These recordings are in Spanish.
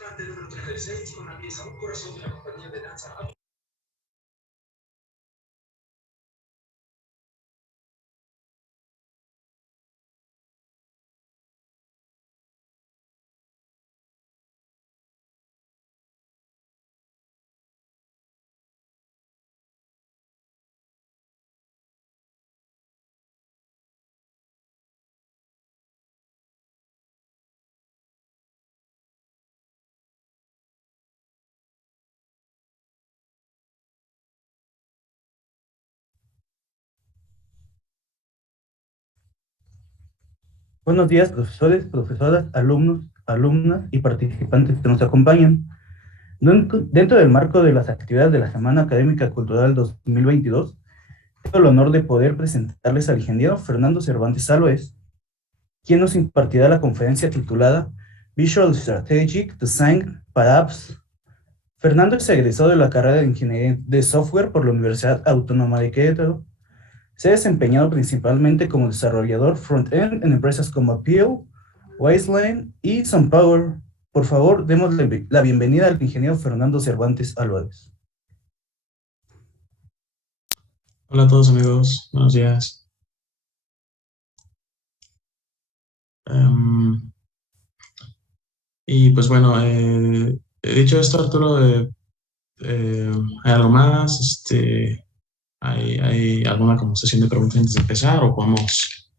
Durante el número 36 con la pieza Un corazón de la compañía de danza. Buenos días, profesores, profesoras, alumnos, alumnas y participantes que nos acompañan. Dentro del marco de las actividades de la Semana Académica Cultural 2022, tengo el honor de poder presentarles al ingeniero Fernando Cervantes Álvarez, quien nos impartirá la conferencia titulada Visual Strategic Design para Apps. Fernando es egresado de la carrera de Ingeniería de Software por la Universidad Autónoma de Querétaro. Se ha desempeñado principalmente como desarrollador front-end en empresas como Appeal, Wasteland y SunPower. Por favor, demos la bienvenida al ingeniero Fernando Cervantes Álvarez. Hola a todos amigos, buenos días. Y pues bueno, dicho esto, Arturo, ¿hay algo más? ¿Hay alguna como sesión de preguntas antes de empezar o podemos?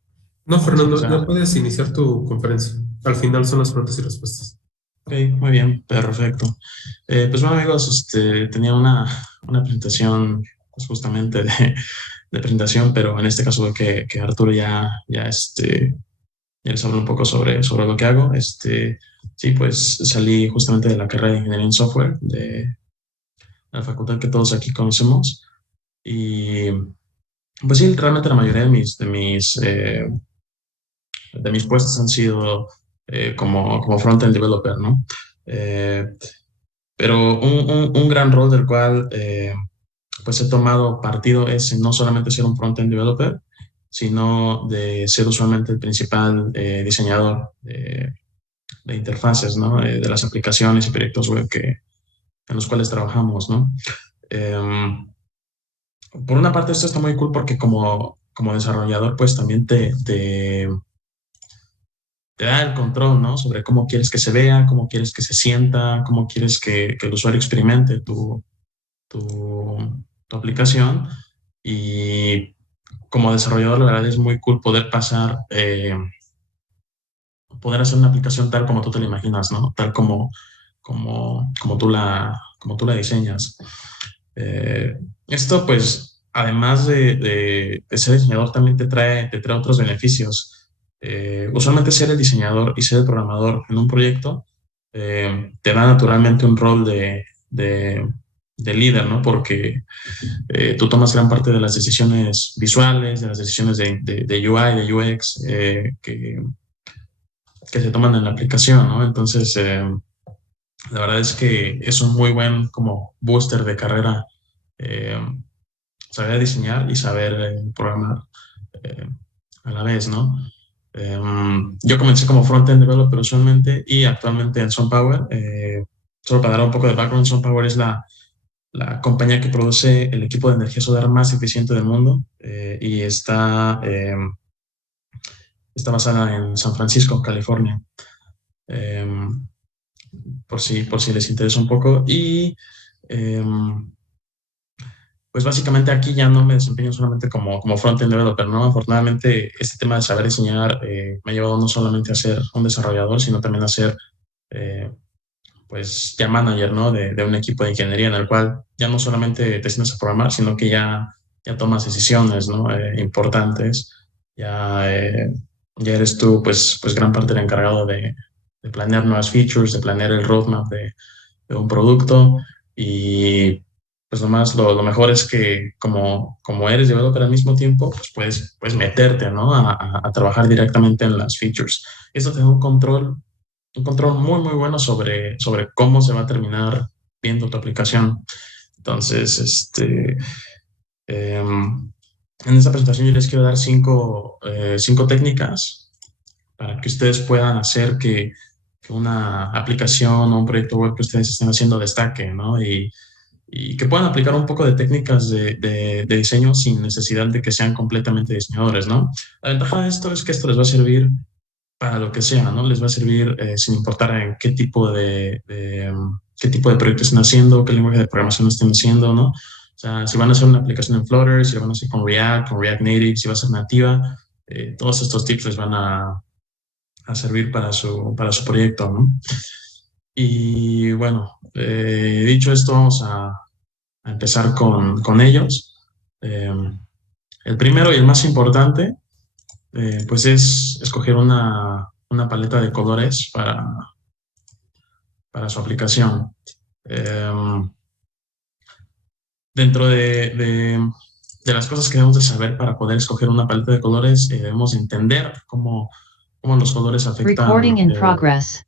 No, Fernando, empezar? ya puedes iniciar tu conferencia. Al final son las preguntas y respuestas. Ok, muy bien, perfecto. Pues bueno amigos, tenía una presentación pues justamente de presentación, pero en este caso veo que Arturo ya les hablo un poco sobre lo que hago. Sí, pues salí justamente de la carrera de Ingeniería en Software de la facultad que todos aquí conocemos. Y pues sí, realmente la mayoría de mis puestos han sido como front-end developer, ¿no? Pero un gran rol del cual pues he tomado partido es no solamente ser un front-end developer, sino de ser usualmente el principal diseñador de interfaces, ¿no? De las aplicaciones y proyectos web en los cuales trabajamos, ¿no? Por una parte esto está muy cool porque como desarrollador pues también te da el control, ¿no? Sobre cómo quieres que se vea, cómo quieres que se sienta, cómo quieres que el usuario experimente tu aplicación. Y como desarrollador la verdad es muy cool poder poder hacer una aplicación tal como tú te la imaginas, ¿no? Tal como como tú la diseñas. Esto, pues, además de ser diseñador, también te trae otros beneficios. Usualmente ser el diseñador y ser el programador en un proyecto te da naturalmente un rol de líder, ¿no? Porque tú tomas gran parte de las decisiones visuales, de las decisiones de UI, de UX, que se toman en la aplicación, ¿no? Entonces, la verdad es que es un muy buen como booster de carrera, eh, saber diseñar y saber programar eh, a la vez, ¿no? Yo comencé como front-end developer usualmente y actualmente en SunPower. Solo para dar un poco de background, SunPower es la compañía que produce el equipo de energía solar más eficiente del mundo y está basada en San Francisco, California. Eh, por si les interesa un poco. Y eh, pues básicamente aquí ya no me desempeño solamente como front-end developer, ¿no? Afortunadamente este tema de saber diseñar me ha llevado no solamente a ser un desarrollador, sino también a ser eh, pues ya manager, ¿no? De un equipo de ingeniería en el cual ya no solamente te sientas a programar, sino que ya tomas decisiones, ¿no? Importantes. Ya, ya eres tú, pues gran parte el encargado de planear nuevas features, de planear el roadmap de un producto. Y pues nomás lo mejor es que como eres developer al mismo tiempo, pues puedes meterte, ¿no? A trabajar directamente en las features. Eso te da un control muy, muy bueno sobre cómo se va a terminar viendo tu aplicación. Entonces, en esta presentación yo les quiero dar cinco técnicas para que ustedes puedan hacer que que una aplicación o un proyecto web que ustedes estén haciendo destaque, ¿no? Y que puedan aplicar un poco de técnicas de diseño sin necesidad de que sean completamente diseñadores, ¿no? La ventaja de esto es que esto les va a servir para lo que sea, ¿no? Les va a servir sin importar en qué tipo de proyecto estén haciendo, qué lenguaje de programación estén haciendo, ¿no? O sea, si van a hacer una aplicación en Flutter, si lo van a hacer con React Native, si va a ser nativa, todos estos tips les van a servir para su proyecto, ¿no? Y bueno, dicho esto, vamos a empezar con ellos. El primero y el más importante, pues es escoger una paleta de colores para su aplicación. Dentro de las cosas que debemos de saber para poder escoger una paleta de colores, debemos entender cómo los colores afectan Recording in progress.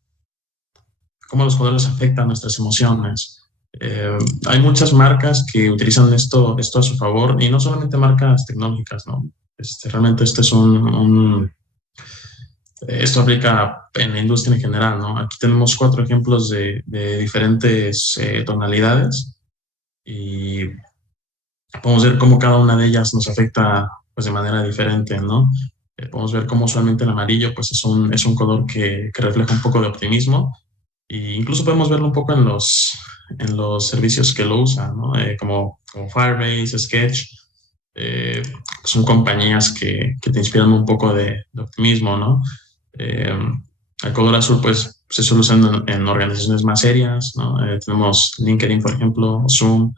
cómo los colores afectan nuestras emociones. Hay muchas marcas que utilizan esto a su favor, y no solamente marcas tecnológicas, ¿no? Realmente esto aplica en la industria en general, ¿no? Aquí tenemos 4 ejemplos de diferentes tonalidades, y podemos ver cómo cada una de ellas nos afecta, pues, de manera diferente, ¿no? Podemos ver cómo usualmente el amarillo, pues, es un color que refleja un poco de optimismo, e incluso podemos verlo un poco en los servicios que lo usan, ¿no? Como Firebase, Sketch. Son compañías que te inspiran un poco de optimismo, ¿no? El color azul, pues, se suele usar en organizaciones más serias, ¿no? Tenemos LinkedIn, por ejemplo, Zoom.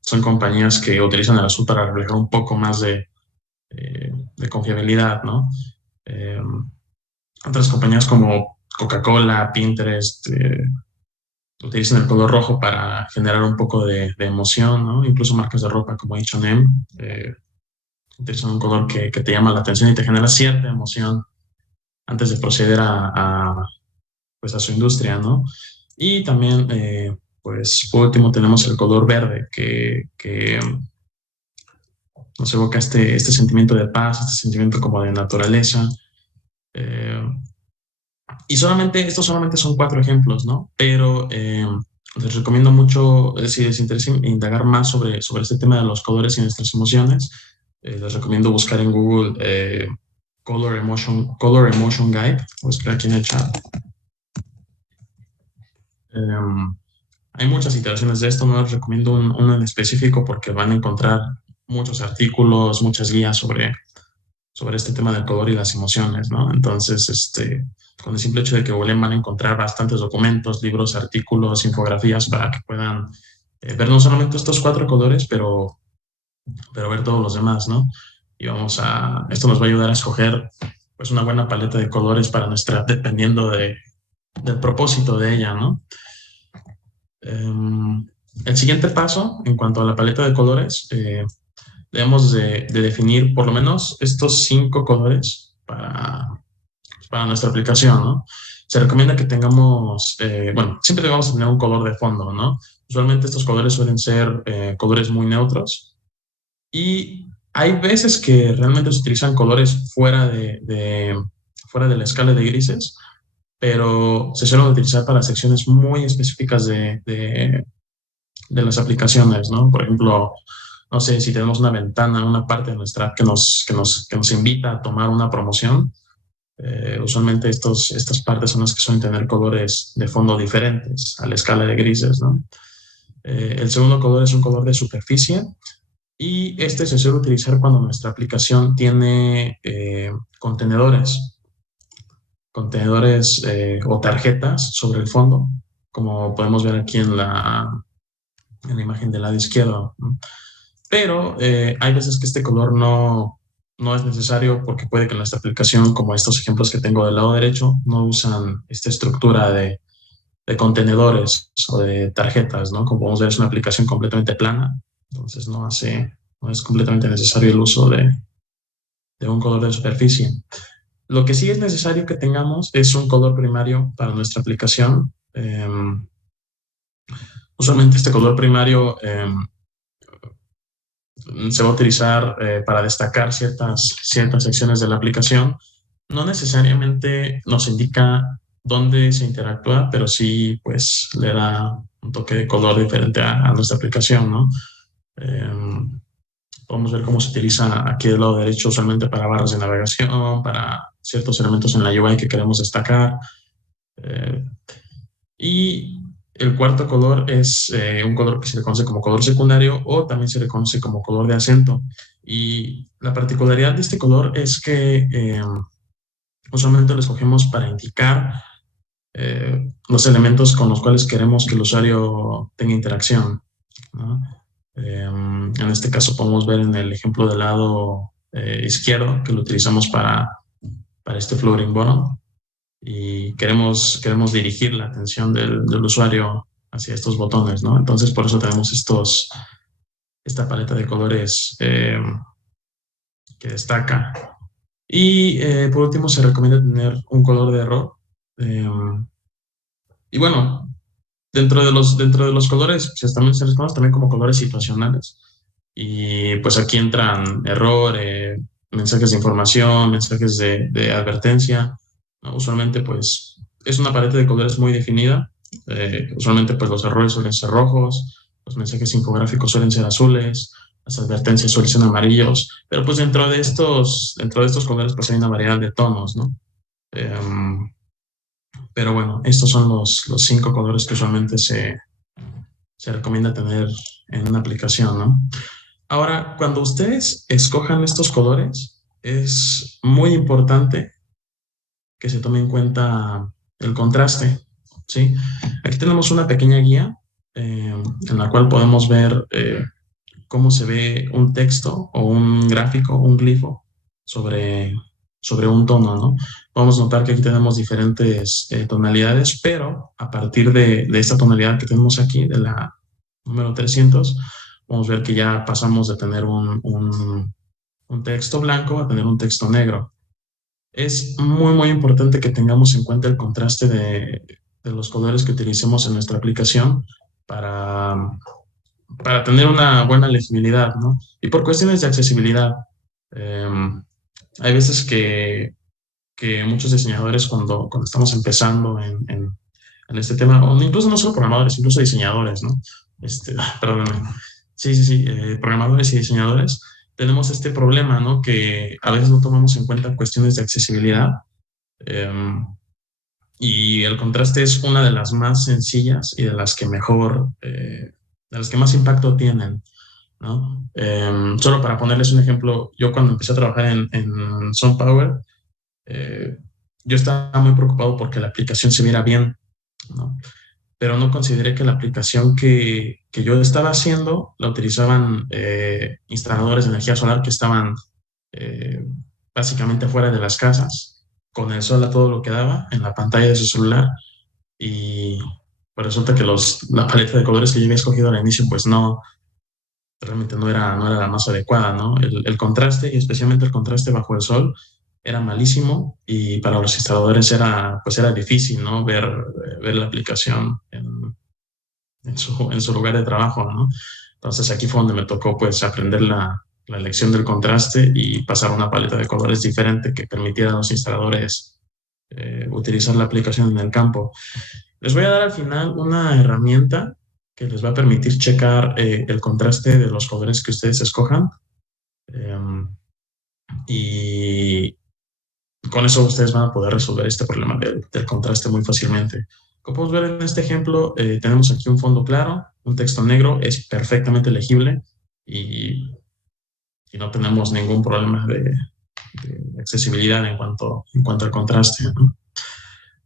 Son compañías que utilizan el azul para reflejar un poco más de confiabilidad, ¿no? Otras compañías como Coca-Cola, Pinterest, utilizan el color rojo para generar un poco de emoción, ¿no? Incluso marcas de ropa como H&M utilizan un color que te llama la atención y te genera cierta emoción antes de proceder pues a su industria, ¿no? Y también, pues, por último, tenemos el color verde, que nos evoca este sentimiento de paz, este sentimiento como de naturaleza. Y estos solamente son 4 ejemplos, ¿no? Pero les recomiendo mucho, si les interesa indagar más sobre este tema de los colores y nuestras emociones, les recomiendo buscar en Google Color Emotion Guide, o escribir aquí en el chat. Hay muchas iteraciones de esto, no les recomiendo uno en específico porque van a encontrar muchos artículos, muchas guías sobre este tema del color y las emociones, ¿no? Entonces, con el simple hecho de que googleen, van a encontrar bastantes documentos, libros, artículos, infografías para que puedan ver no solamente estos 4 colores, pero ver todos los demás, ¿no? Y esto nos va a ayudar a escoger, pues, una buena paleta de colores para dependiendo del propósito de ella, ¿no? El siguiente paso, en cuanto a la paleta de colores, debemos de definir por lo menos estos 5 colores para nuestra aplicación, ¿no? Se recomienda que tengamos, siempre debemos tener un color de fondo, ¿no? Usualmente estos colores suelen ser colores muy neutros, y hay veces que realmente se utilizan colores fuera de la escala de grises, pero se suelen utilizar para secciones muy específicas de las aplicaciones, ¿no? Por ejemplo, no sé, si tenemos una ventana, una parte de nuestra app que nos invita a tomar una promoción, usualmente estas partes son las que suelen tener colores de fondo diferentes a la escala de grises, ¿no? El segundo color es un color de superficie, y se suele utilizar cuando nuestra aplicación tiene contenedores o tarjetas sobre el fondo, como podemos ver aquí en la imagen del lado izquierdo, ¿no? Pero hay veces que este color no es necesario, porque puede que nuestra aplicación, como estos ejemplos que tengo del lado derecho, no usan esta estructura de contenedores o de tarjetas, ¿no? Como podemos ver, es una aplicación completamente plana, entonces no es completamente necesario el uso de un color de superficie. Lo que sí es necesario que tengamos es un color primario para nuestra aplicación. Usualmente este color primario se va a utilizar para destacar ciertas secciones de la aplicación. No necesariamente nos indica dónde se interactúa, pero sí, pues, le da un toque de color diferente a nuestra aplicación, ¿no? Podemos ver cómo se utiliza aquí del lado derecho usualmente para barras de navegación, para ciertos elementos en la UI que queremos destacar. Y el cuarto color es un color que se le conoce como color secundario o también se le conoce como color de acento. Y la particularidad de este color es que usualmente lo escogemos para indicar los elementos con los cuales queremos que el usuario tenga interacción, ¿no? En este caso podemos ver en el ejemplo del lado izquierdo que lo utilizamos para este floating bottom y queremos dirigir la atención del usuario hacia estos botones, ¿no? Entonces por eso tenemos esta paleta de colores que destaca. Y por último se recomienda tener un color de error. Y bueno, dentro de los colores también se les conoce también como colores situacionales. Y pues aquí entran error, mensajes de información, mensajes de advertencia, ¿no? Usualmente pues es una paleta de colores muy definida. Usualmente pues los errores suelen ser rojos, los mensajes infográficos suelen ser azules, las advertencias suelen ser amarillos, pero pues dentro de estos colores pues hay una variedad de tonos, ¿no? Pero bueno, estos son los 5 colores que usualmente se recomienda tener en una aplicación, ¿no? Ahora, cuando ustedes escojan estos colores, es muy importante que se tome en cuenta el contraste, ¿sí? Aquí tenemos una pequeña guía en la cual podemos ver cómo se ve un texto o un gráfico, un glifo sobre un tono, ¿no? Vamos a notar que aquí tenemos diferentes tonalidades, pero a partir de esta tonalidad que tenemos aquí, de la número 300, vamos a ver que ya pasamos de tener un texto blanco a tener un texto negro. Es muy, muy importante que tengamos en cuenta el contraste de los colores que utilicemos en nuestra aplicación para tener una buena legibilidad, ¿no? Y por cuestiones de accesibilidad, hay veces que muchos diseñadores cuando estamos empezando en este tema, o incluso no solo programadores, incluso diseñadores, ¿no? Perdóname. Sí, programadores y diseñadores, tenemos este problema, ¿no? Que a veces no tomamos en cuenta cuestiones de accesibilidad. Y el contraste es una de las más sencillas y de las que mejor, de las que más impacto tienen, ¿no? Solo para ponerles un ejemplo, yo cuando empecé a trabajar en SunPower, yo estaba muy preocupado porque la aplicación se viera bien, ¿no? Pero no consideré que la aplicación que yo estaba haciendo la utilizaban instaladores de energía solar que estaban básicamente fuera de las casas, con el sol a todo lo que daba en la pantalla de su celular, y pues resulta que la paleta de colores que yo había escogido al inicio pues realmente no era la más adecuada, ¿no? El contraste, y especialmente el contraste bajo el sol, era malísimo, y para los instaladores era difícil, ¿no? Ver la aplicación en su lugar de trabajo, ¿no? Entonces aquí fue donde me tocó pues aprender la elección del contraste y pasar a una paleta de colores diferente que permitiera a los instaladores utilizar la aplicación en el campo. Les voy a dar al final una herramienta que les va a permitir checar el contraste de los colores que ustedes escojan. Y con eso ustedes van a poder resolver este problema del contraste muy fácilmente. Como podemos ver en este ejemplo, tenemos aquí un fondo claro, un texto negro, es perfectamente legible y no tenemos ningún problema de accesibilidad en cuanto al contraste, ¿no?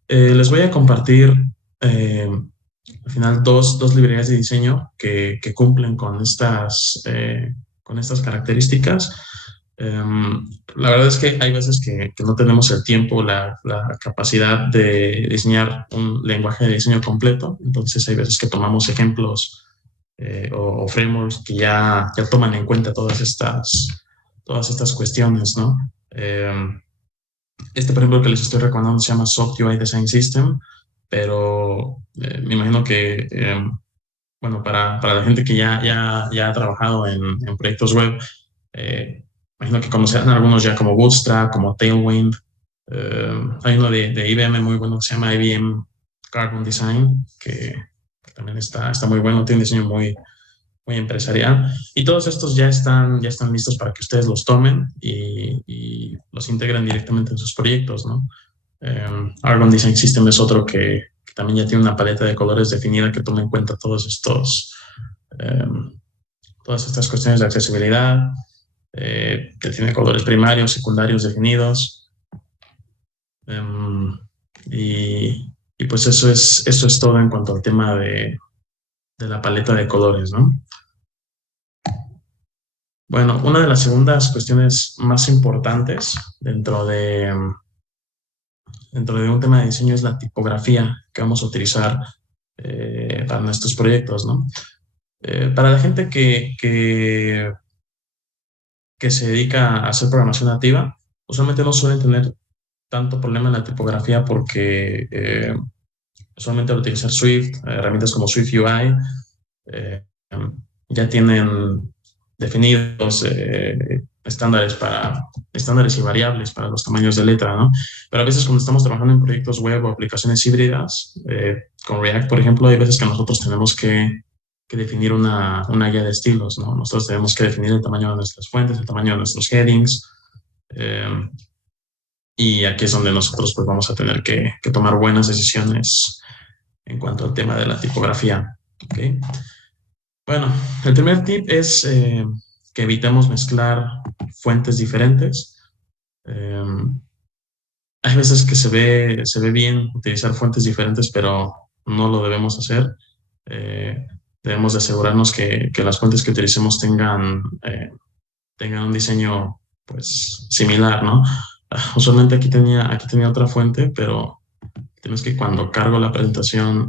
Les voy a compartir al final dos librerías de diseño que cumplen con estas características. La verdad es que hay veces que no tenemos el tiempo, la capacidad de diseñar un lenguaje de diseño completo, entonces hay veces que tomamos ejemplos o frameworks que ya toman en cuenta todas estas cuestiones, ¿no? Este, por ejemplo, que les estoy recomendando se llama Soft UI Design System, pero me imagino que, bueno, para la gente que ya ha trabajado en proyectos web, imagino que conocerán algunos ya como Bootstrap, como Tailwind, Hay uno de IBM muy bueno que se llama IBM Carbon Design, que también está muy bueno, tiene un diseño muy empresarial. Y todos estos ya están listos para que ustedes los tomen y los integren directamente en sus proyectos, ¿no? Argon Design System es otro que también ya tiene una paleta de colores definida que toma en cuenta todas estas cuestiones de accesibilidad, que tiene colores primarios, secundarios definidos. Y pues eso es todo en cuanto al tema de la paleta de colores, ¿no? Bueno, una de las segundas cuestiones más importantes dentro de un tema de diseño es la tipografía que vamos a utilizar para nuestros proyectos, ¿no? Para la gente que se dedica a hacer programación nativa, usualmente no suelen tener tanto problema en la tipografía porque usualmente al utilizar Swift, herramientas como Swift UI, ya tienen definidos estándares y variables para los tamaños de letra, ¿no? Pero a veces cuando estamos trabajando en proyectos web o aplicaciones híbridas, con React, por ejemplo, hay veces que nosotros tenemos que definir una guía de estilos, ¿no? Nosotros tenemos que definir el tamaño de nuestras fuentes, el tamaño de nuestros headings, y aquí es donde nosotros pues vamos a tener que tomar buenas decisiones en cuanto al tema de la tipografía, ¿ok? Bueno, el primer tip es que evitemos mezclar fuentes diferentes. Hay veces que se ve bien utilizar fuentes diferentes, pero no lo debemos hacer. Debemos de asegurarnos que las fuentes que utilicemos tengan un diseño pues similar, ¿no? Usualmente aquí tenía otra fuente, pero tienes que cuando cargo la presentación,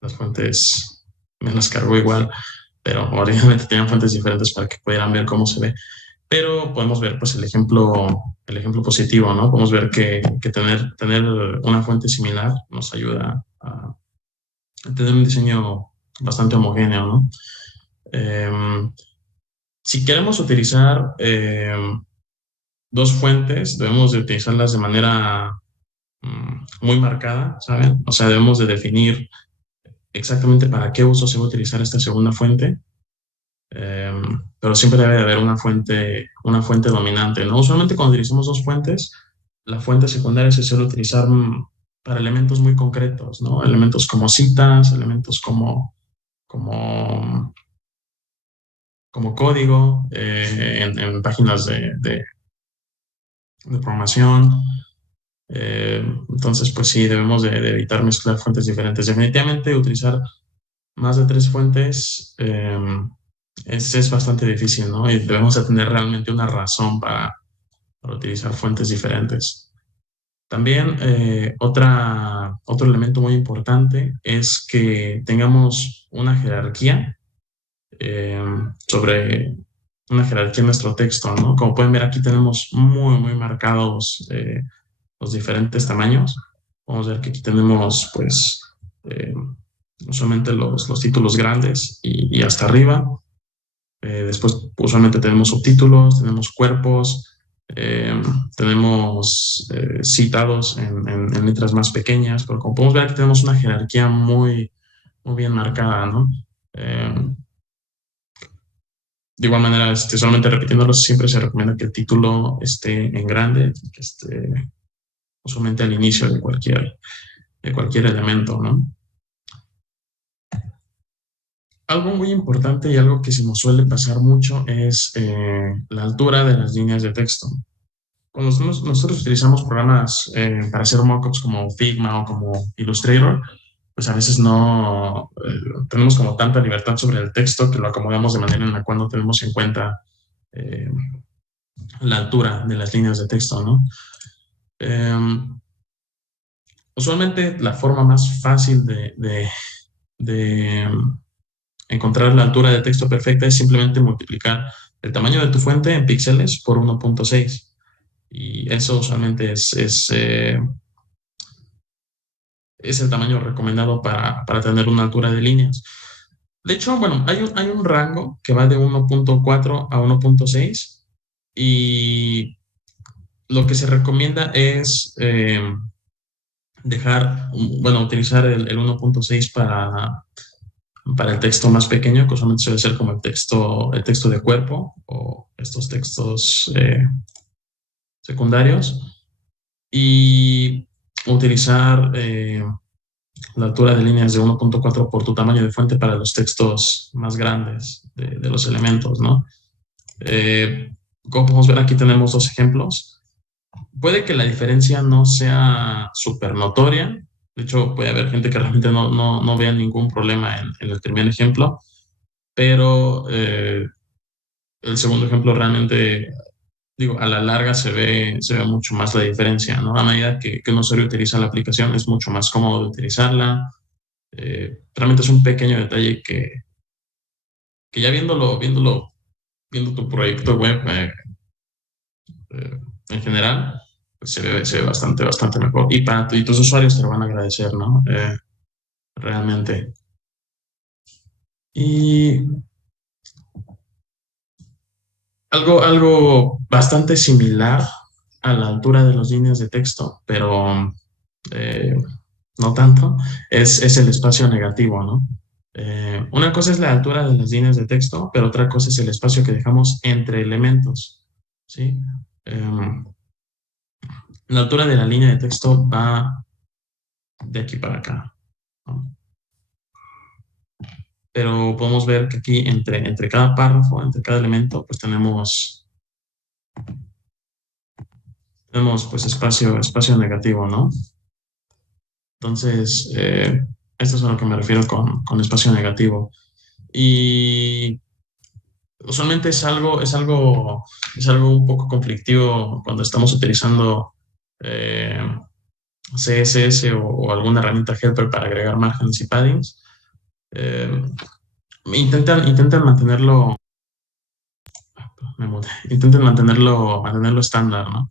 las fuentes me las cargo igual, pero originalmente tenían fuentes diferentes para que pudieran ver cómo se ve. Pero podemos ver pues el ejemplo positivo, ¿no? Podemos ver que tener una fuente similar nos ayuda a tener un diseño bastante homogéneo, ¿no? Si queremos utilizar dos fuentes, debemos de utilizarlas de manera muy marcada, ¿saben? O sea, debemos de definir exactamente para qué uso se va a utilizar esta segunda fuente, pero siempre debe de haber una fuente dominante, ¿no? Usualmente cuando utilizamos dos fuentes, la fuente secundaria se suele utilizar para elementos muy concretos, ¿no? Elementos como citas, elementos como código en páginas de programación. Entonces, pues sí, debemos de evitar mezclar fuentes diferentes. Definitivamente utilizar más de 3 fuentes es bastante difícil, ¿no? Y debemos de tener realmente una razón para utilizar fuentes diferentes. También otro elemento muy importante es que tengamos una jerarquía sobre una jerarquía en nuestro texto, ¿no? Como pueden ver, aquí tenemos muy marcados los diferentes tamaños. Vamos a ver que aquí tenemos, pues, usualmente los títulos grandes y hasta arriba. Después, usualmente tenemos subtítulos, tenemos cuerpos, tenemos citados en letras más pequeñas, pero como podemos ver, aquí tenemos una jerarquía muy bien marcada, ¿no? De igual manera, solamente repitiéndolo, siempre se recomienda que el título esté en grande, que esté usualmente al inicio de cualquier elemento, ¿no? Algo muy importante y algo que se nos suele pasar mucho es la altura de las líneas de texto. Cuando nosotros utilizamos programas para hacer mockups como Figma o como Illustrator, pues a veces no tenemos como tanta libertad sobre el texto que lo acomodamos de manera en la cual no tenemos en cuenta la altura de las líneas de texto, ¿no? Usualmente la forma más fácil de encontrar la altura de texto perfecta es simplemente multiplicar el tamaño de tu fuente en píxeles por 1.6. Y eso usualmente es el tamaño recomendado para tener una altura de líneas. De hecho, bueno, hay un rango que va de 1.4 a 1.6 y lo que se recomienda es utilizar el 1.6 para el texto más pequeño, que usualmente suele ser como el texto de cuerpo o estos textos secundarios, y utilizar la altura de líneas de 1.4 por tu tamaño de fuente para los textos más grandes de los elementos, ¿no? Como podemos ver, aquí tenemos dos ejemplos. Puede que la diferencia no sea súper notoria. De hecho, puede haber gente que realmente no vea ningún problema en el primer ejemplo, pero el segundo ejemplo realmente, digo, a la larga se ve mucho más la diferencia, ¿no? A medida que un usuario utiliza la aplicación, es mucho más cómodo de utilizarla. Realmente es un pequeño detalle que ya viendo tu proyecto web en general, pues se ve bastante mejor. Y tus usuarios te lo van a agradecer, ¿no? Realmente. Y algo bastante similar a la altura de las líneas de texto, pero no tanto, es el espacio negativo, ¿no? Una cosa es la altura de las líneas de texto, pero otra cosa es el espacio que dejamos entre elementos, ¿sí? La altura de la línea de texto va de aquí para acá, ¿no? Pero podemos ver que aquí entre cada párrafo, entre cada elemento, pues tenemos pues espacio negativo, ¿no? Entonces, esto es a lo que me refiero con espacio negativo. Y usualmente es algo un poco conflictivo cuando estamos utilizando CSS o alguna herramienta helper para agregar márgenes y paddings. Intentan mantenerlo estándar, ¿no?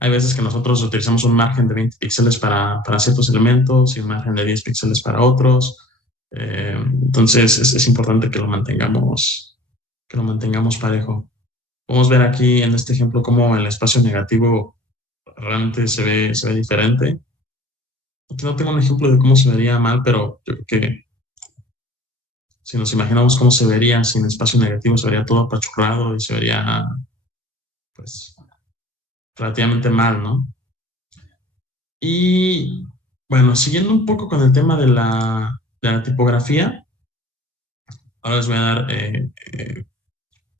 Hay veces que nosotros utilizamos un margen de 20 píxeles para ciertos elementos y un margen de 10 píxeles para otros. Entonces es importante que lo mantengamos parejo. Podemos ver aquí en este ejemplo cómo el espacio negativo realmente se ve diferente. Aquí no tengo un ejemplo de cómo se vería mal, pero yo creo que si nos imaginamos cómo se vería sin espacio negativo, se vería todo apachurrado y se vería, pues, relativamente mal, ¿no? Y bueno, siguiendo un poco con el tema de la tipografía, ahora les voy a dar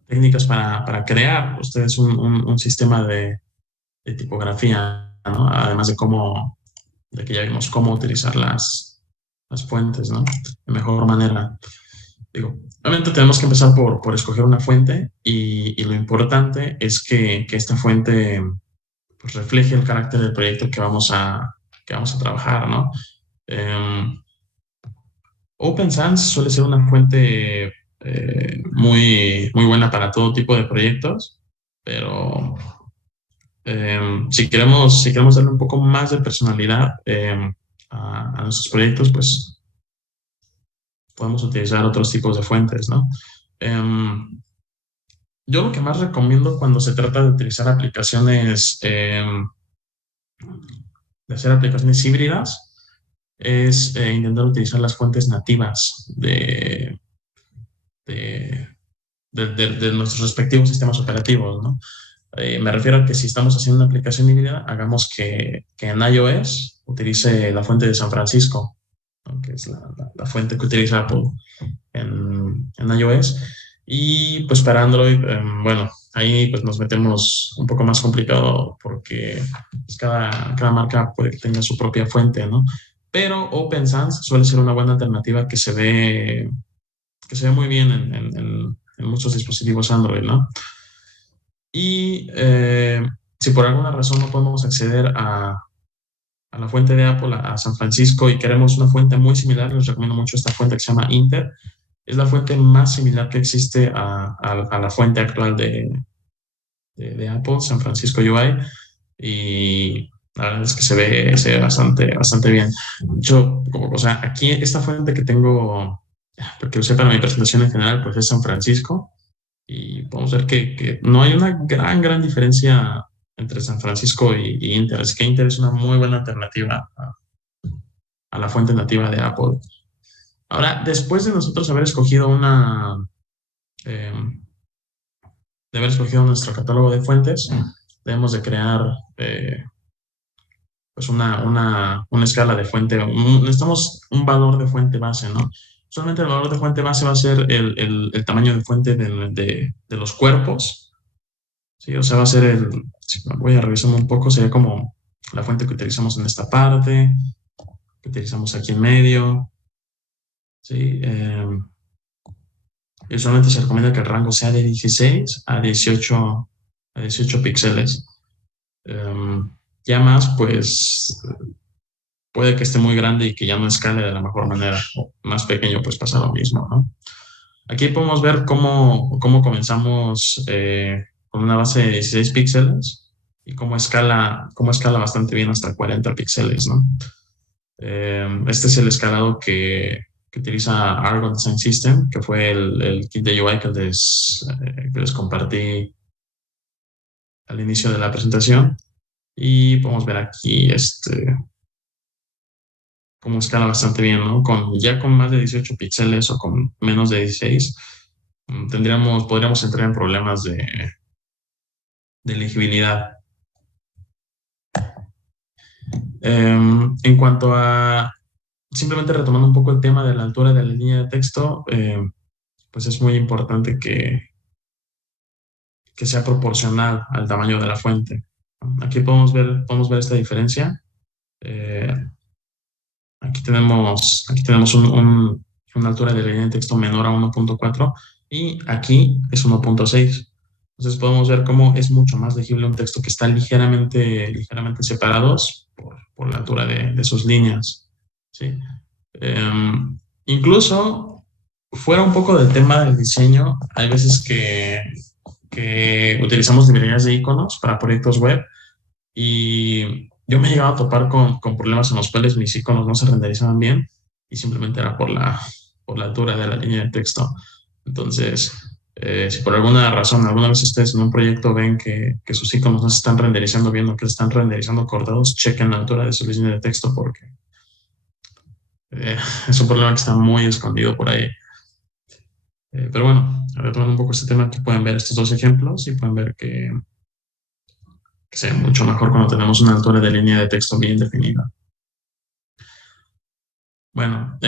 técnicas para crear ustedes un sistema de tipografía, ¿no? Además de que ya vimos cómo utilizar las fuentes, ¿no? De mejor manera. Digo, obviamente tenemos que empezar por escoger una fuente y lo importante es que esta fuente pues refleje el carácter del proyecto que vamos a trabajar, ¿no? Open Sans suele ser una fuente muy buena para todo tipo de proyectos, pero si queremos darle un poco más de personalidad a nuestros proyectos, pues podemos utilizar otros tipos de fuentes, ¿no? Yo lo que más recomiendo cuando se trata de utilizar aplicaciones, de hacer aplicaciones híbridas, es intentar utilizar las fuentes nativas de nuestros respectivos sistemas operativos, ¿no? Me refiero a que si estamos haciendo una aplicación híbrida, hagamos que en iOS utilice la fuente de San Francisco, ¿no? Que es la fuente que utiliza Apple en iOS. Y pues para Android, bueno, ahí pues nos metemos un poco más complicado porque pues, cada marca puede que tenga su propia fuente, ¿no? Pero Open Sans suele ser una buena alternativa que se ve muy bien en muchos dispositivos Android, ¿no? Y si por alguna razón no podemos acceder a la fuente de Apple, a San Francisco, y queremos una fuente muy similar, les recomiendo mucho esta fuente que se llama Inter. Es la fuente más similar que existe a la fuente actual de Apple, San Francisco UI, y la verdad es que se ve bastante bien. Yo, o sea, aquí esta fuente que tengo, porque usé para mi presentación en general, pues es San Francisco. y podemos ver que no hay una gran diferencia entre San Francisco y Intel. Así que Intel es una muy buena alternativa a la fuente nativa de Apple. Ahora, después de nosotros haber escogido eh, de haber escogido nuestro catálogo de fuentes, debemos de crear pues una escala de fuente. Necesitamos un valor de fuente base, ¿no? Solamente el valor de fuente base va a ser el tamaño de fuente de los cuerpos, ¿sí? O sea, va a ser si voy a revisar un poco, sería como la fuente que utilizamos en esta parte, que utilizamos aquí en medio, ¿sí? Y usualmente se recomienda que el rango sea de 16 a 18 píxeles. Ya más, pues puede que esté muy grande y que ya no escale de la mejor manera. O más pequeño, pues pasa lo mismo, ¿no? Aquí podemos ver cómo comenzamos con una base de 16 píxeles y cómo escala bastante bien hasta 40 píxeles, ¿no? Este es el escalado que utiliza Argon Design System, que fue el kit de UI que les compartí al inicio de la presentación. Y podemos ver aquí cómo escala bastante bien, ¿no? Ya con más de 18 píxeles o con menos de 16, podríamos entrar en problemas de legibilidad. En cuanto a, simplemente retomando un poco el tema de la altura de la línea de texto, pues es muy importante que sea proporcional al tamaño de la fuente. Aquí podemos ver esta diferencia. Aquí tenemos una altura de la línea de texto menor a 1.4 y aquí es 1.6. Entonces podemos ver cómo es mucho más legible un texto que está ligeramente separados por la altura de sus líneas, ¿sí? Incluso fuera un poco del tema del diseño, hay veces que utilizamos librerías de iconos para proyectos web y yo me he llegado a topar con problemas en los cuales mis iconos no se renderizaban bien y simplemente era por la altura de la línea de texto. Entonces, si por alguna razón, alguna vez ustedes en un proyecto ven que sus iconos no se están renderizando bien o que se están renderizando cortados, chequen la altura de su línea de texto porque es un problema que está muy escondido por ahí. Pero bueno, retomando un poco este tema, aquí pueden ver estos dos ejemplos y pueden ver que se ve mucho mejor cuando tenemos una altura de línea de texto bien definida. Bueno,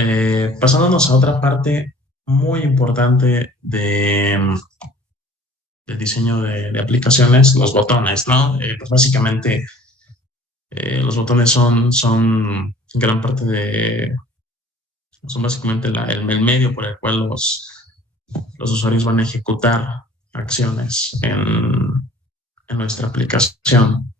pasándonos a otra parte muy importante del diseño de aplicaciones, los botones, ¿no? Pues básicamente los botones son gran parte son básicamente el medio por el cual los usuarios van a ejecutar acciones en nuestra aplicación.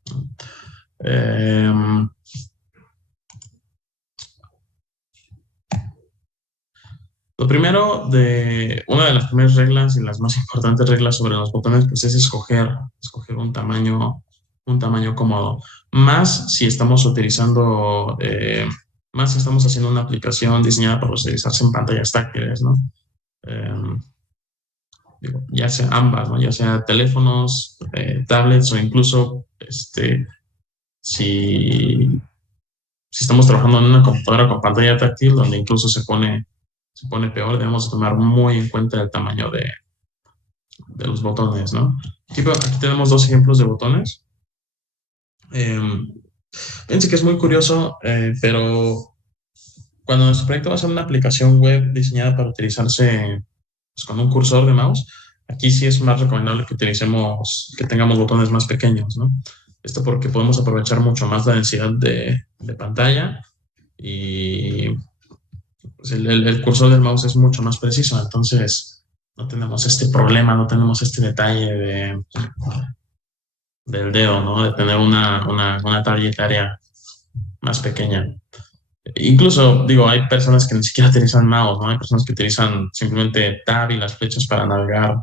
Lo primero, una de las primeras reglas y las más importantes reglas sobre los botones, pues es escoger un tamaño cómodo. Más si estamos haciendo una aplicación diseñada para utilizarse en pantallas táctiles, ¿no? Ya sea ambas, ¿no? Ya sea teléfonos, tablets o incluso si estamos trabajando en una computadora con pantalla táctil donde incluso se pone peor, debemos tomar muy en cuenta el tamaño de los botones, ¿no? Aquí tenemos dos ejemplos de botones. Fíjense que es muy curioso, pero cuando nuestro proyecto va a ser una aplicación web diseñada para utilizarse pues, con un cursor de mouse, aquí sí es más recomendable que tengamos botones más pequeños, ¿no? Esto porque podemos aprovechar mucho más la densidad de pantalla y pues el cursor del mouse es mucho más preciso, entonces no tenemos este problema, no tenemos este detalle del dedo, ¿no? De tener una target area más pequeña. Incluso, hay personas que ni siquiera utilizan mouse, ¿no? Hay personas que utilizan simplemente tab y las flechas para navegar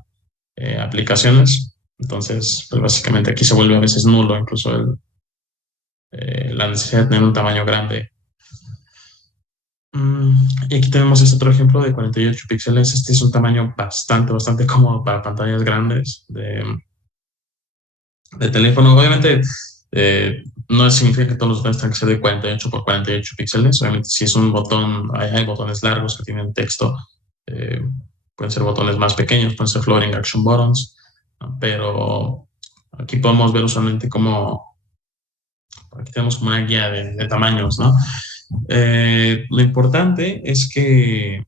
aplicaciones. Entonces, pues básicamente aquí se vuelve a veces nulo incluso la necesidad de tener un tamaño grande. Y aquí tenemos este otro ejemplo de 48 píxeles. Este es un tamaño bastante cómodo para pantallas grandes de teléfono. Obviamente, no significa que todos los botones tengan que ser de 48 por 48 píxeles. Obviamente, si es un botón, hay botones largos que tienen texto. eh, Pueden ser botones más pequeños, pueden ser floating action buttons, ¿no? Pero aquí podemos ver usualmente como, aquí tenemos como una guía de tamaños, ¿no? Lo importante es que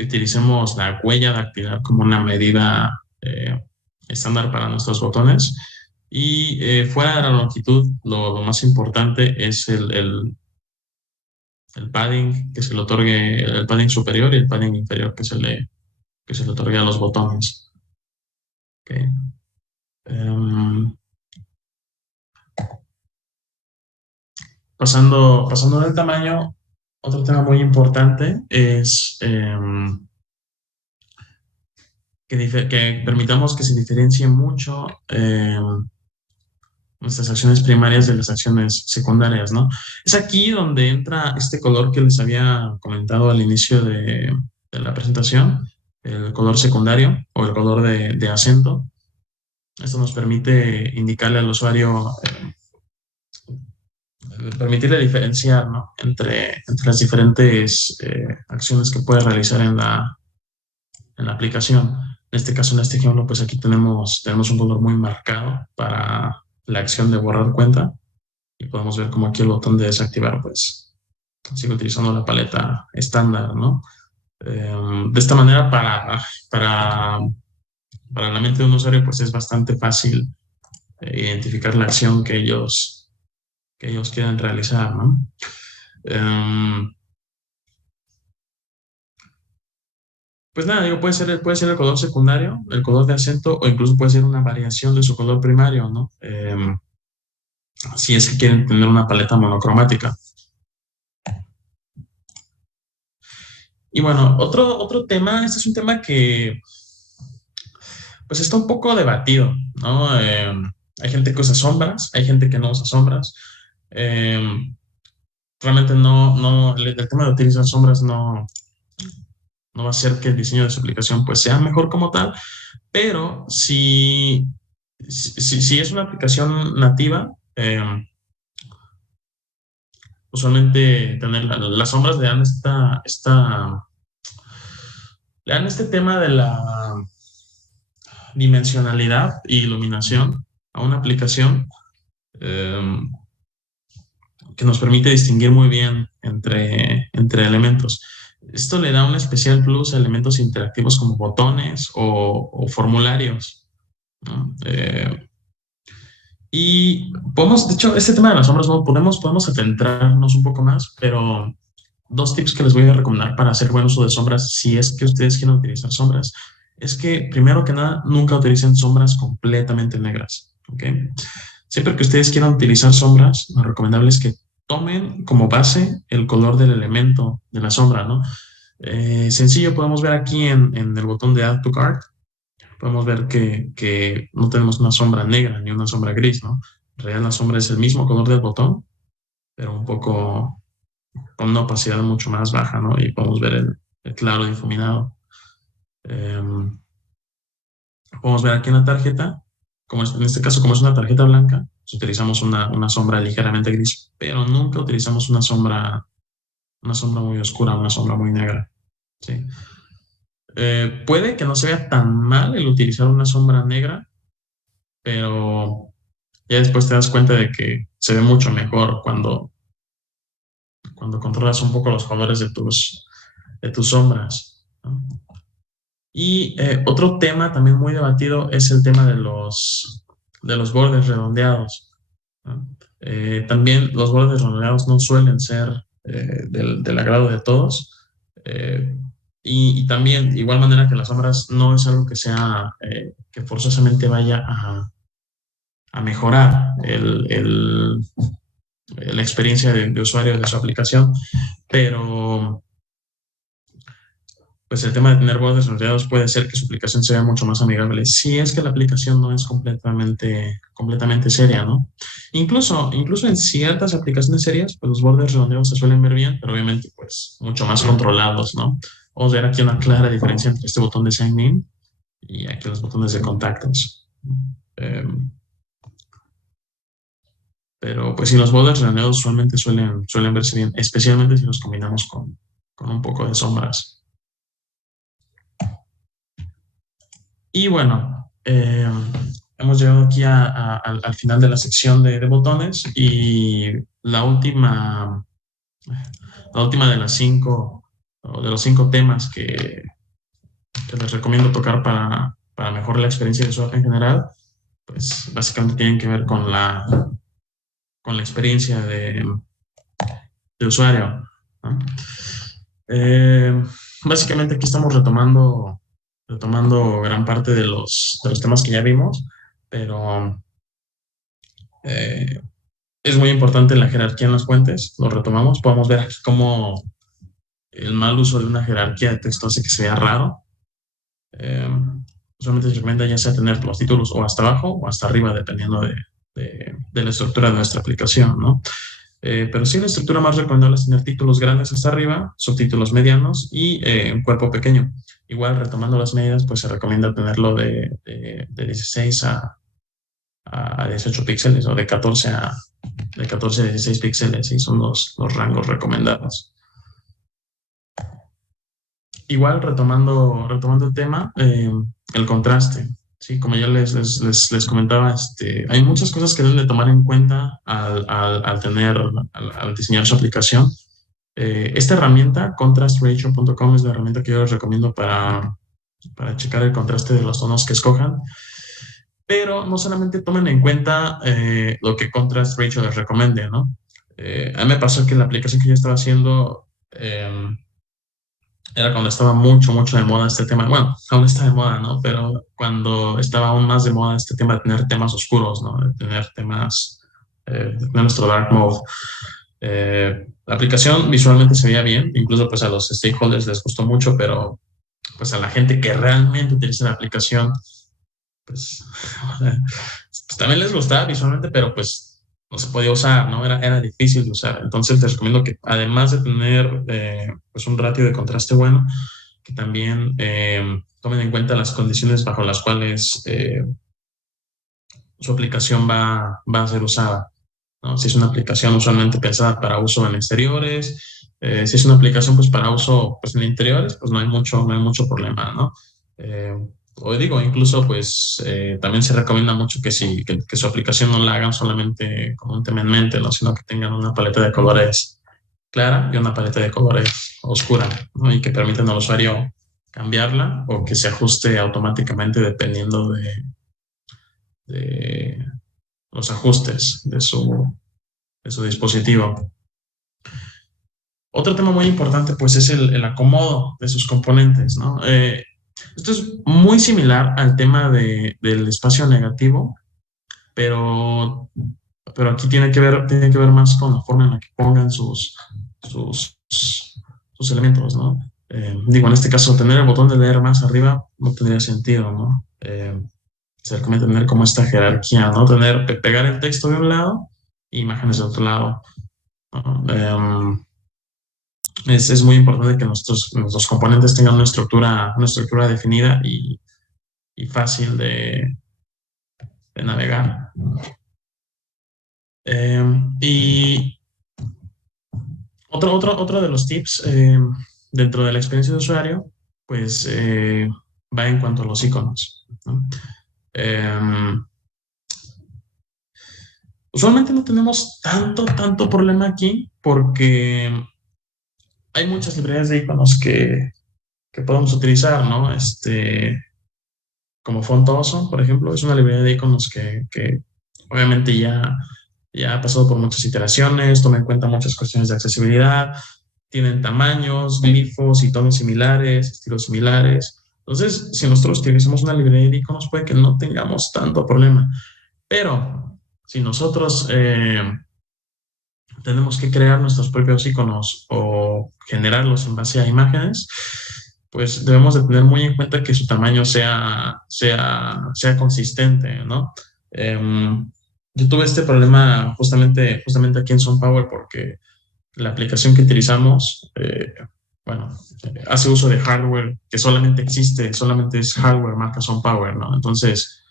utilicemos la huella dactilar como una medida estándar para nuestros botones. Y fuera de la longitud, lo más importante es el padding que se le otorgue, el padding superior y el padding inferior que se le otorgue a los botones. Okay. Pasando del tamaño, otro tema muy importante es que permitamos que se diferencie mucho nuestras acciones primarias de las acciones secundarias, ¿no? Es aquí donde entra este color que les había comentado al inicio de la presentación, el color secundario o el color de acento. Esto nos permite indicarle al usuario, permitirle diferenciar, ¿no? entre las diferentes acciones que puede realizar en la aplicación. En este caso, en este ejemplo, pues aquí tenemos un color muy marcado para la acción de borrar cuenta y podemos ver como aquí el botón de desactivar, pues sigue utilizando la paleta estándar, ¿no? De esta manera, para la mente de un usuario, pues es bastante fácil identificar la acción que ellos quieren realizar, ¿no? Pues nada, digo, puede ser el color secundario, el color de acento, o incluso puede ser una variación de su color primario, ¿no? Si es que quieren tener una paleta monocromática. Y bueno, otro tema, este es un tema que pues está un poco debatido, ¿no? Hay gente que usa sombras, hay gente que no usa sombras. Realmente el tema de utilizar sombras no va a hacer que el diseño de su aplicación pues sea mejor como tal, pero si es una aplicación nativa, usualmente tener las sombras le dan le dan este tema de la dimensionalidad e iluminación a una aplicación que nos permite distinguir muy bien entre elementos. Esto le da un especial plus a elementos interactivos como botones o formularios, ¿no? Y podemos, de hecho, este tema de las sombras, ¿no? podemos adentrarnos un poco más, pero 2 tips que les voy a recomendar para hacer buen uso de sombras, si es que ustedes quieren utilizar sombras, es que, primero que nada, nunca utilicen sombras completamente negras, ¿ok? Siempre que ustedes quieran utilizar sombras, lo recomendable es que tomen como base el color del elemento de la sombra, ¿no? Sencillo, podemos ver aquí en el botón de Add to Cart, podemos ver que no tenemos una sombra negra ni una sombra gris, ¿no? En realidad la sombra es el mismo color del botón, pero un poco con una opacidad mucho más baja, ¿no? Y podemos ver el claro difuminado. Podemos ver aquí en la tarjeta, en este caso, como es una tarjeta blanca, pues utilizamos una sombra ligeramente gris, pero nunca utilizamos una sombra muy oscura, una sombra muy negra, ¿sí? Puede que no se vea tan mal el utilizar una sombra negra, pero ya después te das cuenta de que se ve mucho mejor cuando controlas un poco los colores de tus sombras, ¿no? Y otro tema también muy debatido es el tema de los bordes redondeados, ¿no? También los bordes redondeados no suelen ser del agrado de todos. Y también, de igual manera que las sombras, no es algo que sea que forzosamente vaya a mejorar la experiencia de usuario de su aplicación, pero pues el tema de tener bordes redondeados puede hacer que su aplicación sea mucho más amigable, si es que la aplicación no es completamente seria, ¿no? Incluso en ciertas aplicaciones serias, pues los bordes redondeados se suelen ver bien, pero obviamente pues mucho más controlados, ¿no? Vamos a ver aquí una clara diferencia entre este botón de Sign In y aquí los botones de contactos. Pero pues sí, los bordes redondeados usualmente suelen verse bien, especialmente si los combinamos con un poco de sombras. Y bueno, hemos llegado aquí al final de la sección de botones, y la última de las 5, o de los 5 temas que les recomiendo tocar para mejorar la experiencia de usuario en general, pues básicamente tienen que ver con la experiencia de usuario, ¿no? Básicamente aquí estamos retomando gran parte de los temas que ya vimos, pero es muy importante la jerarquía en las fuentes. Lo retomamos. Podemos ver aquí cómo el mal uso de una jerarquía de texto hace que sea raro. Usualmente se recomienda ya sea tener los títulos o hasta abajo o hasta arriba, dependiendo de la estructura de nuestra aplicación, ¿no? Pero sí, la estructura más recomendable es tener títulos grandes hasta arriba, subtítulos medianos y un cuerpo pequeño. Igual, retomando las medidas, pues se recomienda tenerlo de 16 a 18 píxeles, o de 14 a 16 píxeles, y son los rangos recomendados. Igual, retomando el tema, el contraste. Sí, como ya les comentaba, hay muchas cosas que deben de tomar en cuenta al diseñar su aplicación. Esta herramienta, contrastratio.com, es la herramienta que yo les recomiendo para checar el contraste de los tonos que escojan. Pero no solamente tomen en cuenta lo que Contrast Ratio les recomiende, ¿no? A mí me pasó que la aplicación que yo estaba haciendo era cuando estaba mucho de moda este tema. Bueno, aún está de moda, ¿no? Pero cuando estaba aún más de moda este tema de tener temas oscuros, ¿no? De tener temas, de tener nuestro dark mode. La aplicación visualmente se veía bien, incluso pues a los stakeholders les gustó mucho, pero pues a la gente que realmente utiliza la aplicación, pues también les gustaba visualmente, pero pues no se podía usar, ¿no? Era difícil de usar. Entonces les recomiendo que, además de tener pues un ratio de contraste bueno, que también tomen en cuenta las condiciones bajo las cuales su aplicación va a ser usada, ¿no? Si es una aplicación usualmente pensada para uso en exteriores, si es una aplicación pues para uso pues en interiores, pues no hay mucho problema, ¿no? O digo, incluso pues también se recomienda mucho que su aplicación no la hagan solamente con un tema en mente, ¿no? Sino que tengan una paleta de colores clara y una paleta de colores oscura, ¿no? Y que permitan al usuario cambiarla o que se ajuste automáticamente dependiendo de los ajustes de su dispositivo. Otro tema muy importante pues es el acomodo de sus componentes, ¿no? Esto es muy similar al tema del espacio negativo, pero aquí tiene que ver más con la forma en la que pongan sus elementos, ¿no? Digo, en este caso, tener el botón de leer más arriba no tendría sentido, ¿no? Se recomienda tener como esta jerarquía, ¿no? Pegar el texto de un lado e imágenes de otro lado, ¿no? Es muy importante que nuestros componentes tengan una estructura definida y fácil de navegar. Y otro de los tips dentro de la experiencia de usuario, pues va en cuanto a los iconos, ¿no? Usualmente no tenemos tanto problema aquí porque hay muchas librerías de iconos que podemos utilizar, ¿no? Como Font Awesome, por ejemplo, es una librería de iconos que obviamente ya ha pasado por muchas iteraciones, toma en cuenta muchas cuestiones de accesibilidad, tienen tamaños, glifos y tonos similares, estilos similares. Entonces, si nosotros utilizamos una librería de iconos, puede que no tengamos tanto problema. Pero si nosotros tenemos que crear nuestros propios iconos o generarlos en base a imágenes, pues debemos de tener muy en cuenta que su tamaño sea consistente, ¿no? Yo tuve este problema justamente aquí en SunPower porque la aplicación que utilizamos, bueno, hace uso de hardware que solamente es hardware marca SunPower, ¿no? Entonces,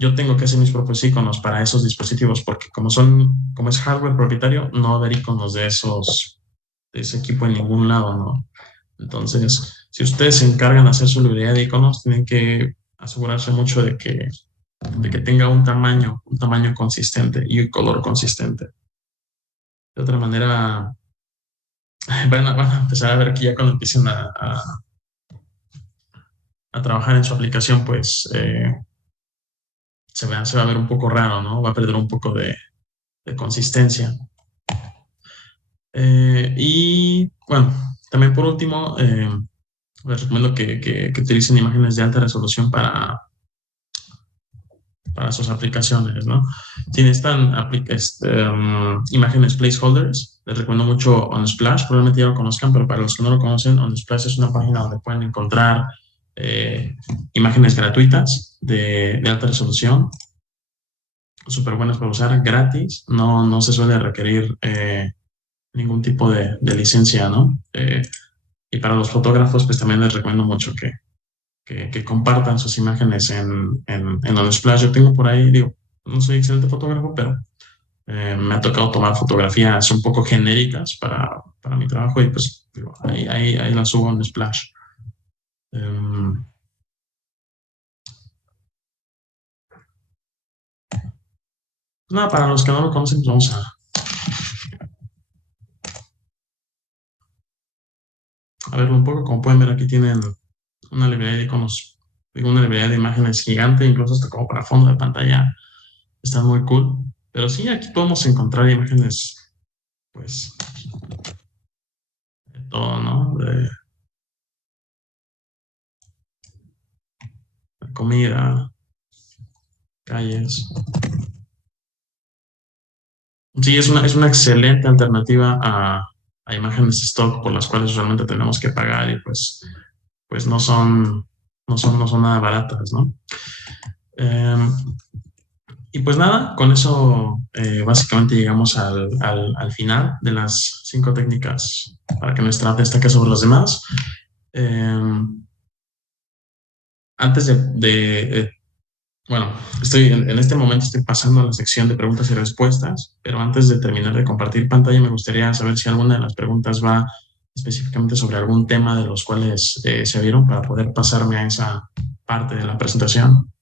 yo tengo que hacer mis propios iconos para esos dispositivos porque como es hardware propietario, no va a haber iconos de ese equipo en ningún lado, ¿no? Entonces, si ustedes se encargan de hacer su librería de iconos, tienen que asegurarse mucho de que tenga un tamaño consistente y un color consistente. De otra manera, van a empezar a ver que ya cuando empiecen a trabajar en su aplicación, pues se va a ver un poco raro, ¿no? Va a perder un poco de consistencia. Y bueno, también por último, les recomiendo que utilicen imágenes de alta resolución para sus aplicaciones, ¿no? Si necesitan imágenes placeholders, les recomiendo mucho Unsplash, probablemente ya lo conozcan, pero para los que no lo conocen, Unsplash es una página donde pueden encontrar imágenes gratuitas de alta resolución, súper buenas para usar, gratis, no se suele requerir ningún tipo de licencia, ¿no? Y para los fotógrafos, pues también les recomiendo mucho que compartan sus imágenes en Unsplash. Yo tengo por ahí, digo, no soy excelente fotógrafo, pero me ha tocado tomar fotografías un poco genéricas para mi trabajo y pues digo, ahí las subo en Splash. Nada, para los que no lo conocen, pues vamos a verlo un poco. Como pueden ver, aquí tienen una librería de iconos, una librería de imágenes gigante, incluso hasta como para fondo de pantalla. Está muy cool. Pero sí, aquí podemos encontrar imágenes, pues, de todo, ¿no? De comida, calles. Sí, es una excelente alternativa a imágenes stock por las cuales realmente tenemos que pagar y pues no son nada baratas, ¿no? Y pues nada, con eso básicamente llegamos al final de las 5 técnicas para que nuestra app destaque sobre los demás. Antes bueno, en este momento estoy pasando a la sección de preguntas y respuestas, pero antes de terminar de compartir pantalla me gustaría saber si alguna de las preguntas va específicamente sobre algún tema de los cuales se vieron para poder pasarme a esa parte de la presentación.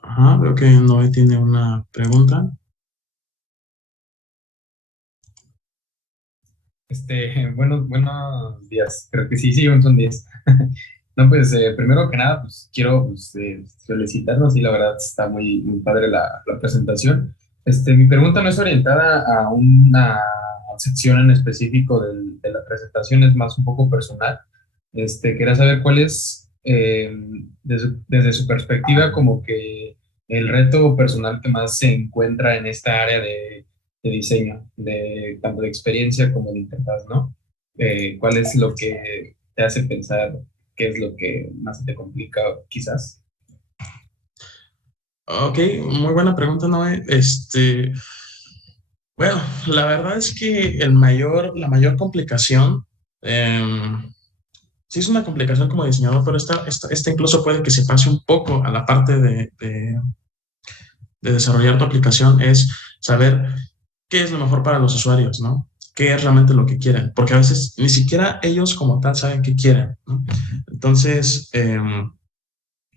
Ajá, veo que Noé tiene una pregunta. Buenos días. Creo que sí, son 10. No, pues primero que nada, pues quiero felicitarnos y la verdad está muy, muy padre la presentación. Mi pregunta no es orientada a una sección en específico de la presentación, es más un poco personal. Quería saber cuál es, desde su perspectiva, como que el reto personal que más se encuentra en esta área de diseño, tanto de experiencia como de interfaz, ¿no? ¿Cuál es lo que te hace pensar qué es lo que más te complica, quizás? Ok, muy buena pregunta, Noé. Bueno, la verdad es que la mayor complicación, sí es una complicación como diseñador, pero esta incluso puede que se pase un poco a la parte de desarrollar tu aplicación, es saber qué es lo mejor para los usuarios, ¿no? ¿Qué es realmente lo que quieren? Porque a veces ni siquiera ellos como tal saben qué quieren, ¿no? Entonces,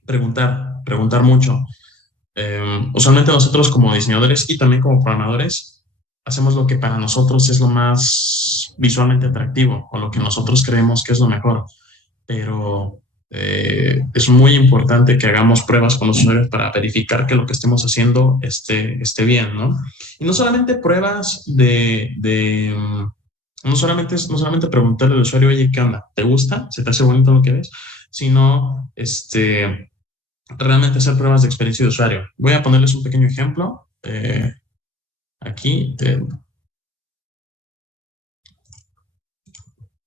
preguntar mucho. Usualmente nosotros como diseñadores y también como programadores hacemos lo que para nosotros es lo más visualmente atractivo o lo que nosotros creemos que es lo mejor, pero es muy importante que hagamos pruebas con los usuarios para verificar que lo que estemos haciendo esté bien, ¿no? Y no solamente pruebas de No solamente preguntarle al usuario, oye, ¿qué onda? ¿Te gusta? ¿Se te hace bonito lo que ves? Sino, realmente hacer pruebas de experiencia de usuario. Voy a ponerles un pequeño ejemplo. Aquí,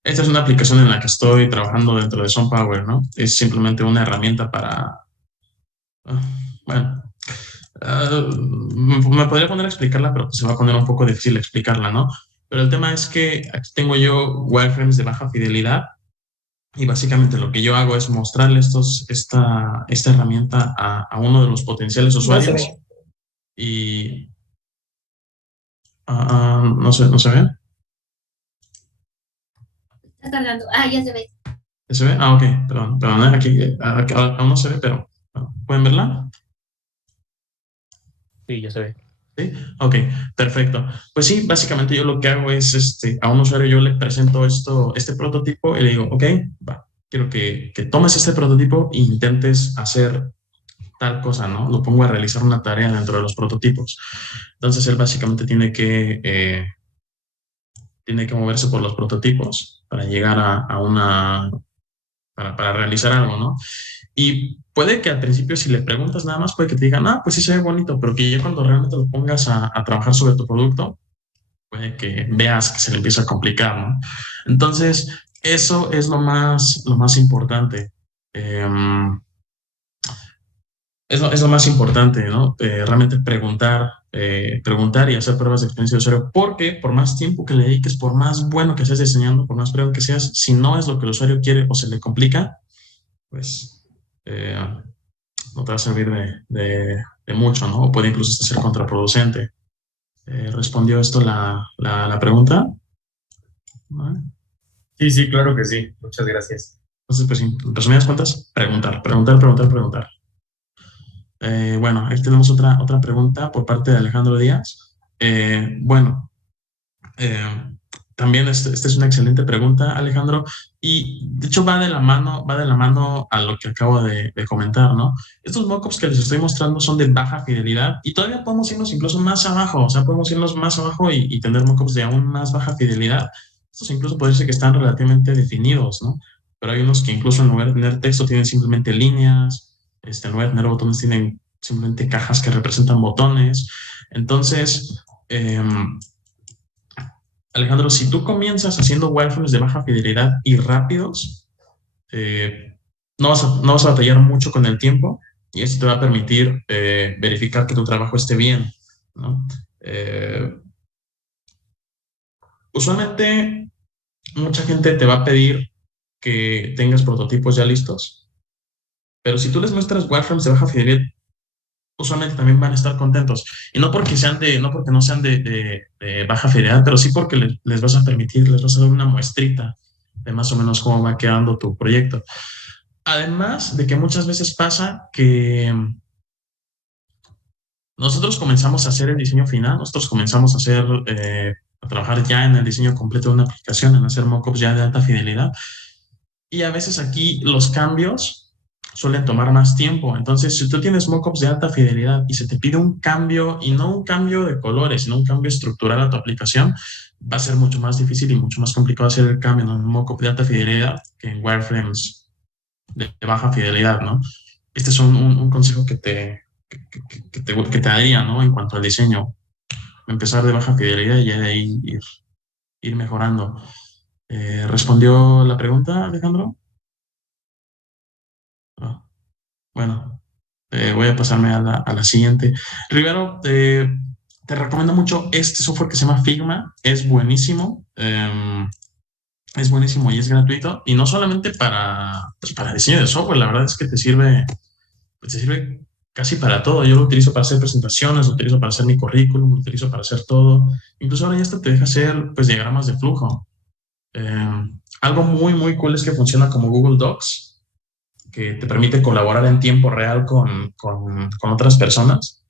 esta es una aplicación en la que estoy trabajando dentro de SunPower, ¿no? Es simplemente una herramienta para, bueno, me podría poner a explicarla, pero se va a poner un poco difícil explicarla, ¿no? Pero el tema es que aquí tengo yo wireframes de baja fidelidad y básicamente lo que yo hago es mostrarle esta herramienta a uno de los potenciales No se usuarios ve. y no se ve. Está cargando. Ah, ya se ve. ¿Ya se ve? Ah, ok, perdón, aquí aún no se ve, pero ¿pueden verla? Sí, ya se ve. ¿Sí? Ok, perfecto. Pues sí, básicamente yo lo que hago es, a un usuario yo le presento este prototipo y le digo, ok, va, quiero que tomes este prototipo e intentes hacer tal cosa, ¿no? Lo pongo a realizar una tarea dentro de los prototipos. Entonces él básicamente tiene que moverse por los prototipos para llegar para realizar algo, ¿no? Y puede que al principio, si le preguntas nada más, puede que te digan, pues sí se ve bonito, pero que ya cuando realmente lo pongas a trabajar sobre tu producto, puede que veas que se le empieza a complicar, ¿no? Entonces, eso es lo más importante. Es lo más importante, ¿no? Realmente preguntar y hacer pruebas de experiencia de usuario, porque por más tiempo que le dediques, por más bueno que seas diseñando, por más breve que seas, si no es lo que el usuario quiere o se le complica, pues eh, no te va a servir de mucho, ¿no? O puede incluso hasta ser contraproducente. ¿Respondió esto la pregunta? ¿Vale? Sí, sí, claro que sí. Muchas gracias. Entonces, pues, en resumidas cuentas, preguntar. Bueno, ahí tenemos otra pregunta por parte de Alejandro Díaz. Bueno, también esta es una excelente pregunta, Alejandro, y de hecho va de la mano a lo que acabo de comentar, ¿no? Estos mockups que les estoy mostrando son de baja fidelidad y todavía podemos irnos incluso más abajo, o sea, podemos irnos más abajo y tener mockups de aún más baja fidelidad. Estos incluso puede ser que están relativamente definidos, ¿no? Pero hay unos que incluso en lugar de tener texto tienen simplemente líneas, en lugar de tener botones tienen simplemente cajas que representan botones. Entonces, Alejandro, si tú comienzas haciendo wireframes de baja fidelidad y rápidos, no vas a batallar mucho con el tiempo y esto te va a permitir verificar que tu trabajo esté bien, ¿no? Usualmente, mucha gente te va a pedir que tengas prototipos ya listos, pero si tú les muestras wireframes de baja fidelidad, usualmente también van a estar contentos. Y no porque no sean de baja fidelidad, pero sí porque les vas a permitir, les vas a dar una muestrita de más o menos cómo va quedando tu proyecto. Además de que muchas veces pasa que nosotros comenzamos a hacer el diseño final, nosotros comenzamos a trabajar ya en el diseño completo de una aplicación, en hacer mockups ya de alta fidelidad. Y a veces aquí los cambios suelen tomar más tiempo. Entonces, si tú tienes mockups de alta fidelidad y se te pide un cambio, y no un cambio de colores, sino un cambio estructural a tu aplicación, va a ser mucho más difícil y mucho más complicado hacer el cambio en un mockup de alta fidelidad que en wireframes de baja fidelidad, ¿no? Este es un consejo que te daría, ¿no? En cuanto al diseño. Empezar de baja fidelidad y ya de ahí ir mejorando. ¿Respondió la pregunta, Alejandro? Bueno, voy a pasarme a la siguiente. Rivero, te recomiendo mucho este software que se llama Figma. Es buenísimo. Es buenísimo y es gratuito. Y no solamente para diseño de software, la verdad es que te sirve casi para todo. Yo lo utilizo para hacer presentaciones, lo utilizo para hacer mi currículum, lo utilizo para hacer todo. Incluso ahora ya hasta te deja hacer pues, diagramas de flujo. Algo muy, muy cool es que funciona como Google Docs, que te permite colaborar en tiempo real con otras personas.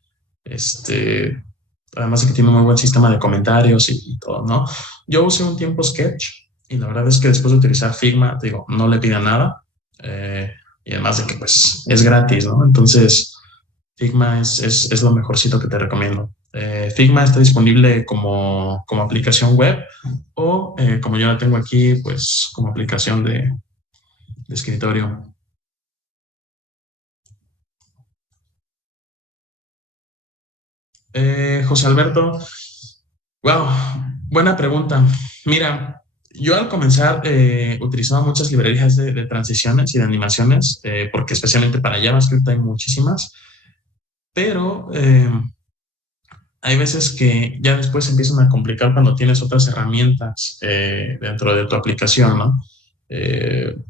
Además de que tiene un muy buen sistema de comentarios y todo, ¿no? Yo usé un tiempo Sketch y la verdad es que después de utilizar Figma, digo, no le pide nada. Y además de que pues es gratis, ¿no? Entonces, Figma es lo mejorcito que te recomiendo. Figma está disponible como aplicación web o como yo la tengo aquí, pues como aplicación de escritorio. José Alberto, wow, buena pregunta. Mira, yo al comenzar utilizaba muchas librerías de transiciones y de animaciones, porque especialmente para JavaScript hay muchísimas, pero hay veces que ya después se empiezan a complicar cuando tienes otras herramientas dentro de tu aplicación, ¿no? En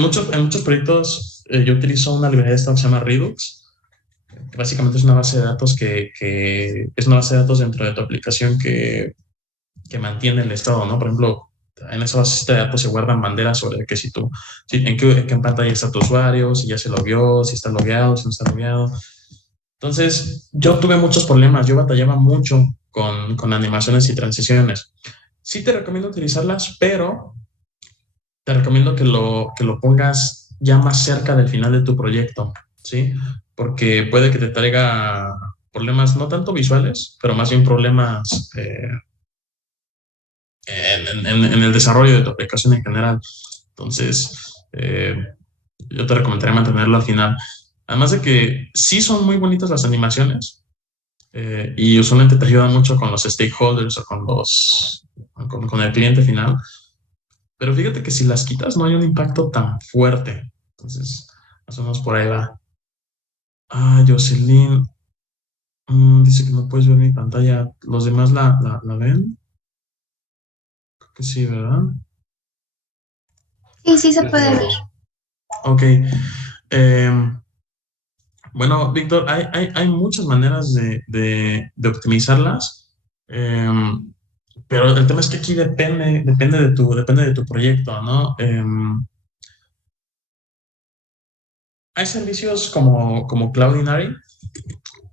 muchos proyectos yo utilizo una librería esta que se llama Redux, que básicamente es una base de datos que es una base de datos dentro de tu aplicación que mantiene el estado, ¿no? Por ejemplo, en esa base de datos se guardan banderas sobre que en qué pantalla está tu usuario, si ya se logueó, si está logueado, si no está logueado. Entonces, yo tuve muchos problemas, yo batallaba mucho con animaciones y transiciones. Sí te recomiendo utilizarlas, pero te recomiendo que lo pongas ya más cerca del final de tu proyecto, ¿sí? Porque puede que te traiga problemas no tanto visuales, pero más bien problemas en el desarrollo de tu aplicación en general. Entonces, yo te recomendaría mantenerlo al final. Además de que sí son muy bonitas las animaciones y usualmente te ayudan mucho con los stakeholders o con el cliente final. Pero fíjate que si las quitas no hay un impacto tan fuerte. Entonces, más o menos por ahí va. Jocelyn dice que no puedes ver mi pantalla. ¿Los demás la ven? Creo que sí, ¿verdad? Sí, sí se puede ver. Ok. Bueno, Víctor, hay muchas maneras de optimizarlas, pero el tema es que aquí depende de tu proyecto, ¿no? Hay servicios como Cloudinary.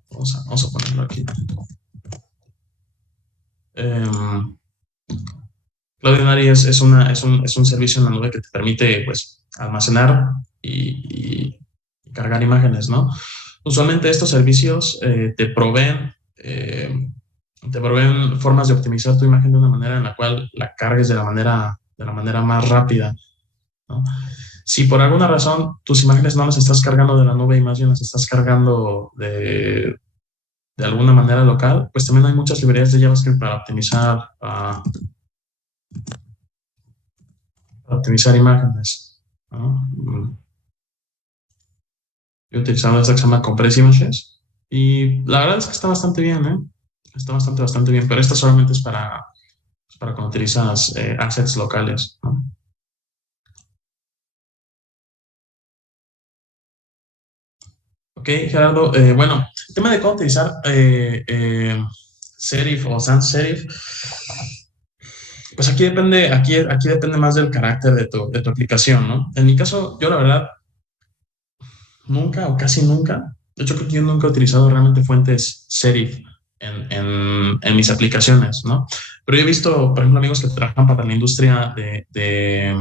Vamos a ponerlo aquí. Cloudinary es un servicio en la nube que te permite, pues, almacenar y cargar imágenes, ¿no? Usualmente estos servicios te proveen formas de optimizar tu imagen de una manera en la cual la cargues de la manera más rápida, ¿no? Si por alguna razón tus imágenes no las estás cargando de la nube y más bien las estás cargando de alguna manera local, pues también hay muchas librerías de JavaScript para optimizar imágenes, ¿no? Yo he utilizado esta que se llama Compress Images y la verdad es que está bastante bien, ¿eh? Está bastante bien, pero esta solamente es para cuando utilizas assets locales, ¿no? Ok, Gerardo, bueno, el tema de cómo utilizar Serif o Sans Serif, pues aquí depende más del carácter de tu aplicación, ¿no? En mi caso, yo la verdad, nunca o casi nunca, de hecho creo que yo nunca he utilizado realmente fuentes Serif en mis aplicaciones, ¿no? Pero yo he visto, por ejemplo, amigos que trabajan para la industria de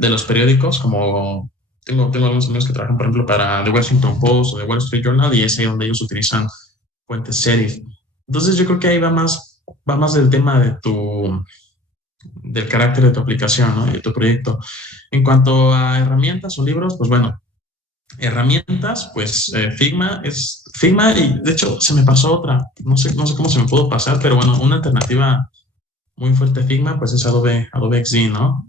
los periódicos, como tengo algunos amigos que trabajan, por ejemplo, para The Washington Post o The Wall Street Journal, y es ahí donde ellos utilizan fuentes serif. Entonces yo creo que ahí va más del tema del carácter de tu aplicación, ¿no? Y de tu proyecto. En cuanto a herramientas o libros, pues bueno, herramientas, pues Figma, y de hecho se me pasó otra, no sé cómo se me pudo pasar, pero bueno, una alternativa muy fuerte a Figma, pues es Adobe XD, ¿no?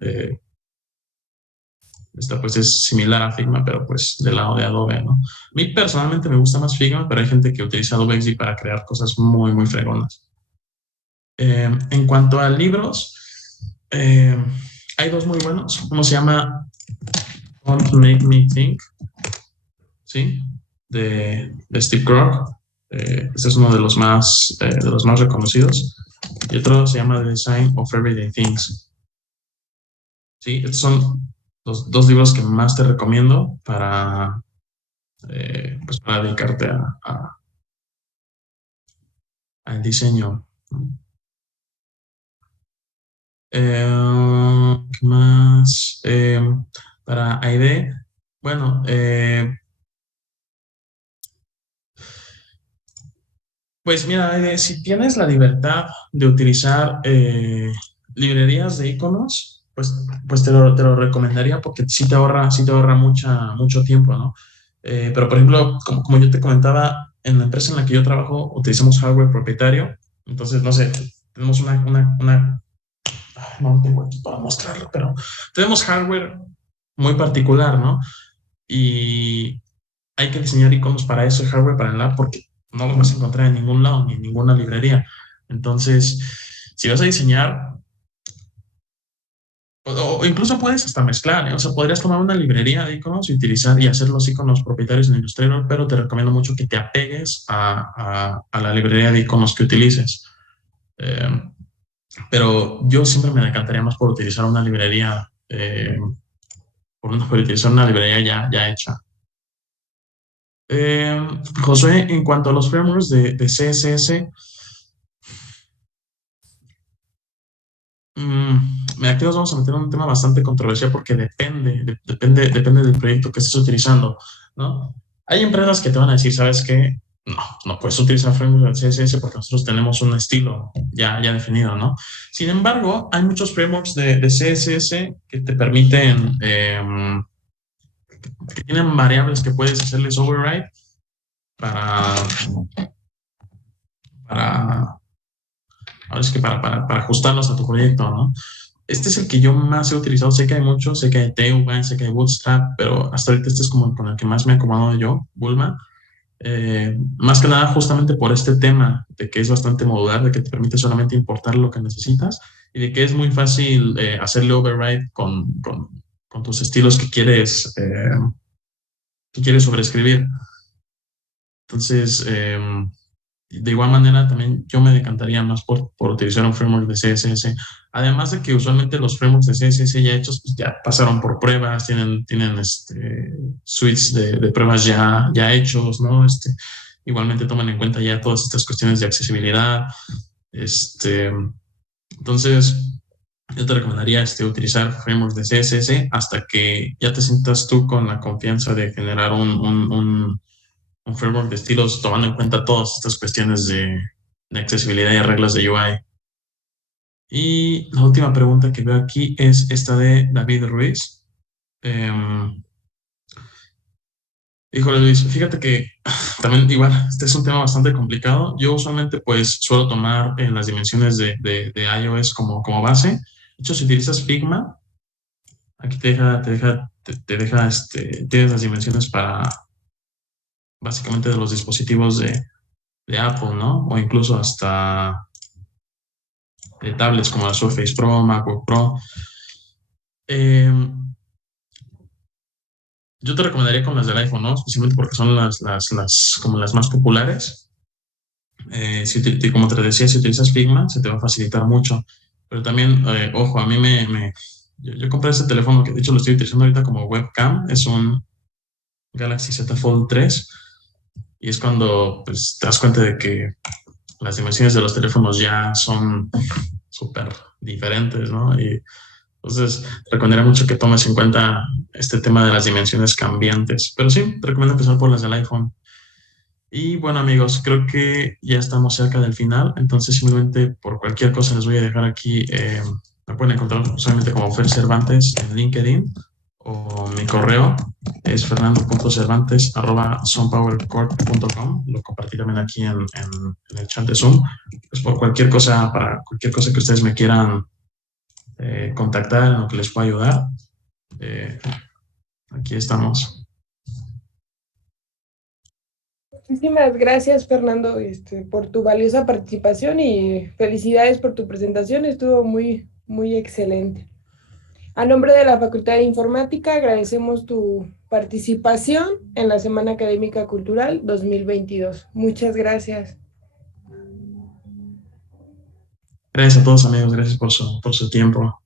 Esta pues es similar a Figma, pero pues del lado de Adobe, ¿no? A mí personalmente me gusta más Figma, pero hay gente que utiliza Adobe XD para crear cosas muy, muy fregonas. En cuanto a libros, hay dos muy buenos. Uno se llama Don't Make Me Think, ¿sí? De Steve Krog. Este es uno de los más reconocidos. Y otro se llama The Design of Everyday Things. Sí, estos son los dos libros que más te recomiendo pues para dedicarte al diseño. ¿Qué más? Para AID, bueno, Pues mira, si tienes la libertad de utilizar librerías de iconos, pues te lo recomendaría porque sí te ahorra mucho tiempo, ¿no? Pero por ejemplo, como yo te comentaba, en la empresa en la que yo trabajo utilizamos hardware propietario, entonces, no sé, tenemos no lo tengo aquí para mostrarlo, pero tenemos hardware muy particular, ¿no? Y hay que diseñar iconos para ese hardware, para el app, porque no lo vas a encontrar en ningún lado, ni en ninguna librería. Entonces, si vas a diseñar, o incluso puedes hasta mezclar, ¿eh? O sea, podrías tomar una librería de iconos y utilizar y hacer los iconos propietarios en Illustrator, pero te recomiendo mucho que te apegues a la librería de iconos que utilices. Eh, pero yo siempre me decantaría más por utilizar una librería, por utilizar una librería ya hecha. Josué, en cuanto a los frameworks de CSS, aquí nos vamos a meter en un tema bastante controversial porque depende del proyecto que estés utilizando, ¿no? Hay empresas que te van a decir, ¿sabes qué? No puedes utilizar frameworks de CSS porque nosotros tenemos un estilo ya definido, ¿no? Sin embargo, hay muchos frameworks de CSS que te permiten, que tienen variables que puedes hacerles override para ahora es que para ajustarlos a tu proyecto, ¿no? Este es el que yo más he utilizado. Sé que hay muchos, sé que hay Tailwind, sé que hay Bootstrap, pero hasta ahorita este es como con el que más me he acomodado yo, Bulma. Más que nada justamente por este tema de que es bastante modular, de que te permite solamente importar lo que necesitas y de que es muy fácil hacerle override con tus estilos que quieres sobreescribir. Entonces, de igual manera, también yo me decantaría más por utilizar un framework de CSS. Además de que usualmente los frameworks de CSS ya hechos pues ya pasaron por pruebas, tienen suites de pruebas ya hechos, ¿no? Igualmente toman en cuenta ya todas estas cuestiones de accesibilidad. Entonces, yo te recomendaría utilizar frameworks de CSS hasta que ya te sientas tú con la confianza de generar un framework de estilos tomando en cuenta todas estas cuestiones de accesibilidad y reglas de UI. Y la última pregunta que veo aquí es esta de David Ruiz. Híjole, Luis, fíjate que también igual, este es un tema bastante complicado. Yo usualmente pues suelo tomar en las dimensiones de iOS como base. De hecho, si utilizas Figma, aquí tienes las dimensiones para básicamente de los dispositivos de Apple, ¿no? O incluso hasta de tablets como la Surface Pro, MacBook Pro. Yo te recomendaría con las del iPhone, ¿no? Especialmente porque son como las más populares. Como te decía, si utilizas Figma, se te va a facilitar mucho. Pero también, ojo, a mí yo compré este teléfono que de hecho lo estoy utilizando ahorita como webcam. Es un Galaxy Z Fold 3. Y es cuando pues, te das cuenta de que las dimensiones de los teléfonos ya son súper diferentes, ¿no? Y entonces, te recomendaría mucho que tomes en cuenta este tema de las dimensiones cambiantes. Pero sí, te recomiendo empezar por las del iPhone. Y bueno, amigos, creo que ya estamos cerca del final. Entonces, simplemente por cualquier cosa les voy a dejar aquí. Me pueden encontrar solamente como Fer Cervantes en LinkedIn o mi correo es fernando.cervantes@sunpowercorp.com. Lo compartí también aquí en el chat de Zoom. Pues por cualquier cosa, para cualquier cosa que ustedes me quieran contactar, en lo que les pueda ayudar, aquí estamos. Muchísimas gracias, Fernando, por tu valiosa participación y felicidades por tu presentación. Estuvo muy, muy excelente. A nombre de la Facultad de Informática, agradecemos tu participación en la Semana Académica Cultural 2022. Muchas gracias. Gracias a todos, amigos. Gracias por su tiempo.